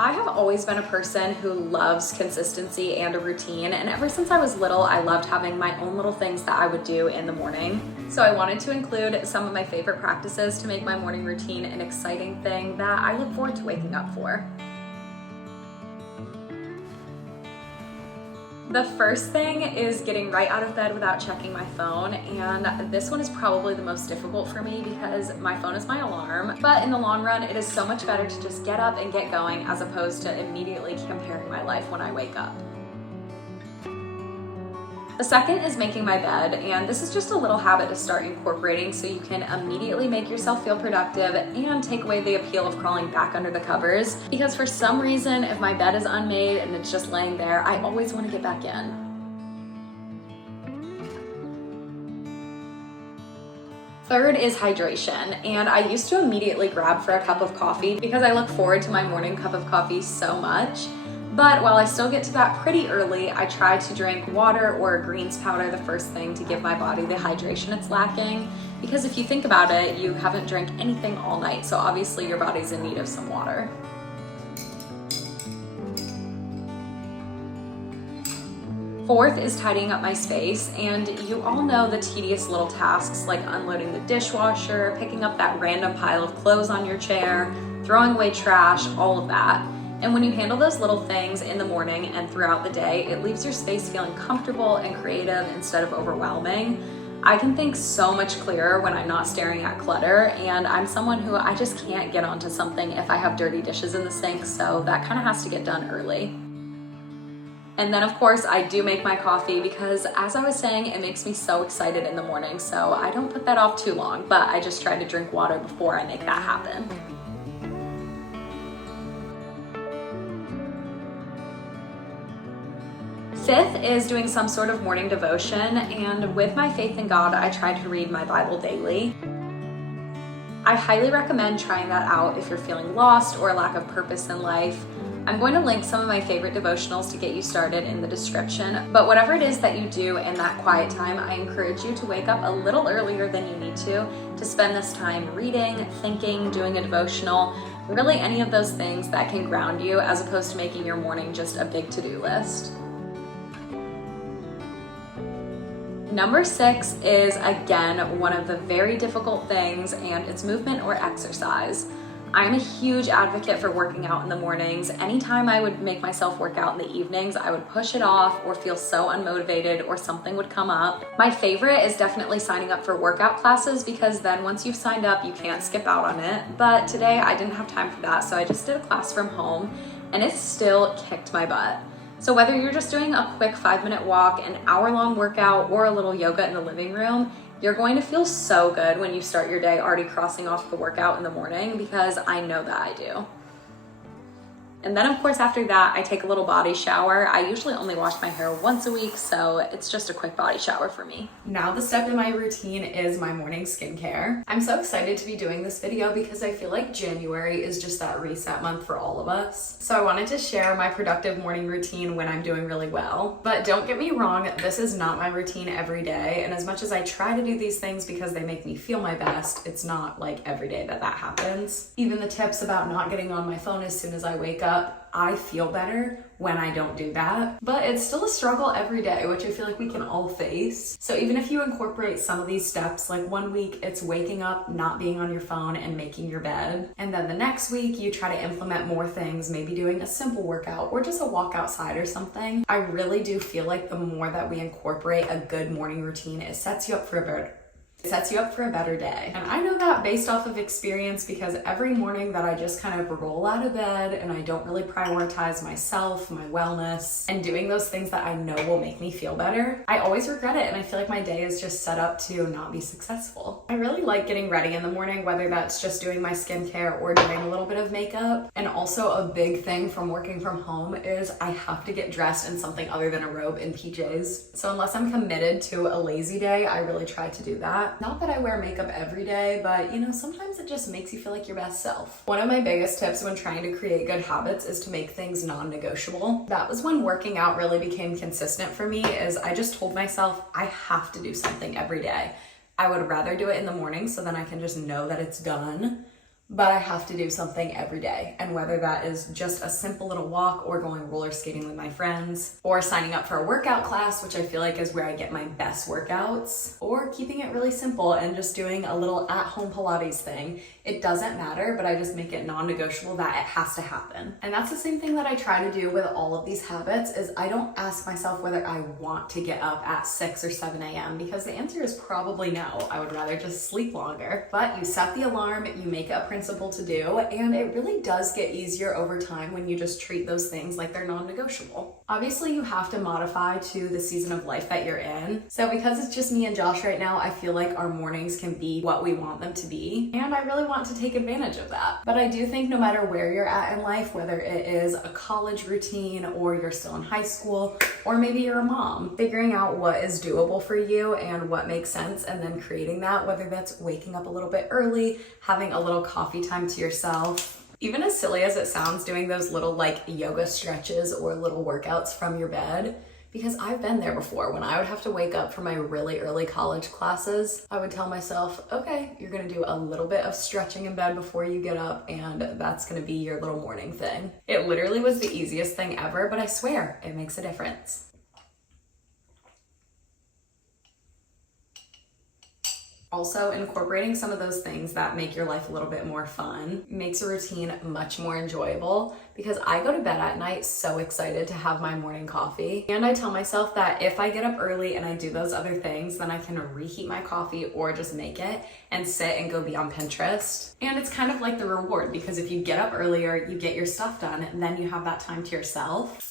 I have always been a person who loves consistency and a routine, and ever since I was little, I loved having my own little things that I would do in the morning. So I wanted to include some of my favorite practices to make my morning routine an exciting thing that I look forward to waking up for. The first thing is getting right out of bed without checking my phone, and this one is probably the most difficult for me because my phone is my alarm, but in the long run, it is so much better to just get up and get going as opposed to immediately comparing my life when I wake up. The second is making my bed, and this is just a little habit to start incorporating so you can immediately make yourself feel productive and take away the appeal of crawling back under the covers, because for some reason, if my bed is unmade and it's just laying there, I always want to get back in. Third is hydration, and I used to immediately grab for a cup of coffee because I look forward to my morning cup of coffee so much. But while I still get to that pretty early, I try to drink water or a greens powder the first thing to give my body the hydration it's lacking. Because if you think about it, you haven't drank anything all night, so obviously your body's in need of some water. Fourth is tidying up my space, and you all know the tedious little tasks like unloading the dishwasher, picking up that random pile of clothes on your chair, throwing away trash, all of that. And when you handle those little things in the morning and throughout the day, it leaves your space feeling comfortable and creative instead of overwhelming. I can think so much clearer when I'm not staring at clutter, and I'm someone who I just can't get onto something if I have dirty dishes in the sink, so that kind of has to get done early. And then of course I do make my coffee because, as I was saying, it makes me so excited in the morning, so I don't put that off too long, but I just try to drink water before I make that happen. Fifth is doing some sort of morning devotion, and with my faith in God, I try to read my Bible daily. I highly recommend trying that out if you're feeling lost or a lack of purpose in life. I'm going to link some of my favorite devotionals to get you started in the description, but whatever it is that you do in that quiet time, I encourage you to wake up a little earlier than you need to spend this time reading, thinking, doing a devotional, really any of those things that can ground you as opposed to making your morning just a big to-do list. Number 6 is, again, one of the very difficult things, and it's movement or exercise. I'm a huge advocate for working out in the mornings. Anytime I would make myself work out in the evenings, I would push it off or feel so unmotivated or something would come up. My favorite is definitely signing up for workout classes, because then once you've signed up, you can't skip out on it. But today I didn't have time for that, so I just did a class from home, and it still kicked my butt. So whether you're just doing a quick 5-minute walk, an hour-long workout, or a little yoga in the living room, you're going to feel so good when you start your day already crossing off the workout in the morning, because I know that I do. And then of course after that, I take a little body shower. I usually only wash my hair once a week, so it's just a quick body shower for me. Now the step in my routine is my morning skincare. I'm so excited to be doing this video because I feel like January is just that reset month for all of us. So I wanted to share my productive morning routine when I'm doing really well. But don't get me wrong, this is not my routine every day. And as much as I try to do these things because they make me feel my best, it's not like every day that happens. Even the tips about not getting on my phone as soon as I wake up, I feel better when I don't do that, but it's still a struggle every day, which I feel like we can all face. So even if you incorporate some of these steps, like one week it's waking up, not being on your phone, and making your bed, and then the next week you try to implement more things, maybe doing a simple workout or just a walk outside or something, I really do feel like the more that we incorporate a good morning routine, it sets you up for a better day. And I know that based off of experience, because every morning that I just kind of roll out of bed and I don't really prioritize myself, my wellness, and doing those things that I know will make me feel better, I always regret it, and I feel like my day is just set up to not be successful. I really like getting ready in the morning, whether that's just doing my skincare or doing a little bit of makeup. And also a big thing from working from home is I have to get dressed in something other than a robe and PJs. So unless I'm committed to a lazy day, I really try to do that. Not that I wear makeup every day, but sometimes it just makes you feel like your best self. One of my biggest tips when trying to create good habits is to make things non-negotiable. That was when working out really became consistent for me, is I just told myself I have to do something every day. I would rather do it in the morning so then I can just know that it's done. but I have to do something every day. And whether that is just a simple little walk or going roller skating with my friends or signing up for a workout class, which I feel like is where I get my best workouts, or keeping it really simple and just doing a little at-home Pilates thing, it doesn't matter, but I just make it non-negotiable that it has to happen. And that's the same thing that I try to do with all of these habits is I don't ask myself whether I want to get up at 6 or 7 a.m. because the answer is probably no. I would rather just sleep longer. But you set the alarm, you make it a principle to do, and it really does get easier over time when you just treat those things like they're non-negotiable. Obviously, you have to modify to the season of life that you're in. So because it's just me and Josh right now, I feel like our mornings can be what we want them to be, and I really want to take advantage of that. But I do think no matter where you're at in life, whether it is a college routine or you're still in high school, or maybe you're a mom, figuring out what is doable for you and what makes sense and then creating that, whether that's waking up a little bit early, having a little coffee time to yourself, even as silly as it sounds, doing those little like yoga stretches or little workouts from your bed. Because I've been there before. When I would have to wake up for my really early college classes, I would tell myself, okay, you're gonna do a little bit of stretching in bed before you get up, and that's gonna be your little morning thing. It literally was the easiest thing ever, but I swear, it makes a difference. Also, incorporating some of those things that make your life a little bit more fun makes a routine much more enjoyable because I go to bed at night so excited to have my morning coffee. And I tell myself that if I get up early and I do those other things, then I can reheat my coffee or just make it and sit and go be on Pinterest. And it's kind of like the reward because if you get up earlier, you get your stuff done, and then you have that time to yourself.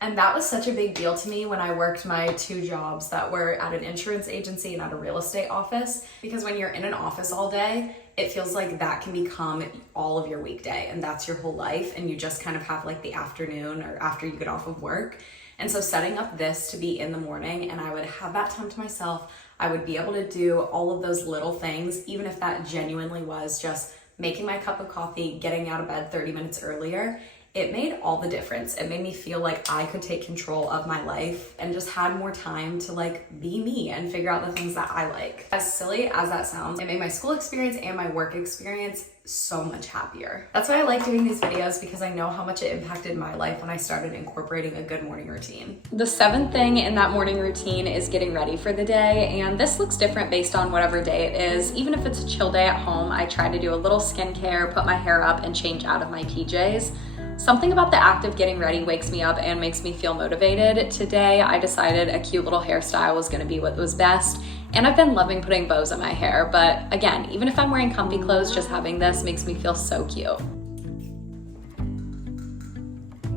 And that was such a big deal to me when I worked my 2 jobs that were at an insurance agency and at a real estate office, because when you're in an office all day, it feels like that can become all of your weekday and that's your whole life, and you just kind of have like the afternoon or after you get off of work. And so setting up this to be in the morning and I would have that time to myself, I would be able to do all of those little things, even if that genuinely was just making my cup of coffee, getting out of bed 30 minutes earlier. It made all the difference. It made me feel like I could take control of my life and just had more time to like be me and figure out the things that I like. As silly as that sounds, it made my school experience and my work experience so much happier. That's why I like doing these videos, because I know how much it impacted my life when I started incorporating a good morning routine. The 7th thing in that morning routine is getting ready for the day, and this looks different based on whatever day it is. Even if it's a chill day at home, I try to do a little skincare, put my hair up, and change out of my PJs. Something about the act of getting ready wakes me up and makes me feel motivated. Today, I decided a cute little hairstyle was gonna be what was best, and I've been loving putting bows in my hair, but again, even if I'm wearing comfy clothes, just having this makes me feel so cute.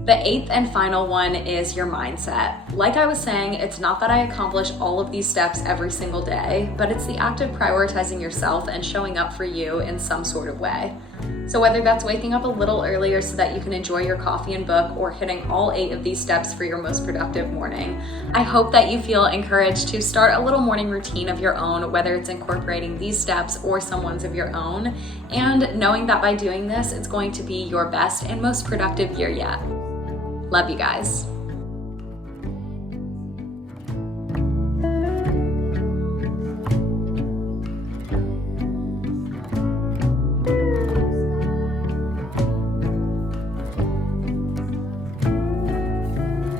The 8th and final one is your mindset. Like I was saying, it's not that I accomplish all of these steps every single day, but it's the act of prioritizing yourself and showing up for you in some sort of way. So whether that's waking up a little earlier so that you can enjoy your coffee and book, or hitting all 8 of these steps for your most productive morning, I hope that you feel encouraged to start a little morning routine of your own, whether it's incorporating these steps or some ones of your own, and knowing that by doing this, it's going to be your best and most productive year yet. Love you guys.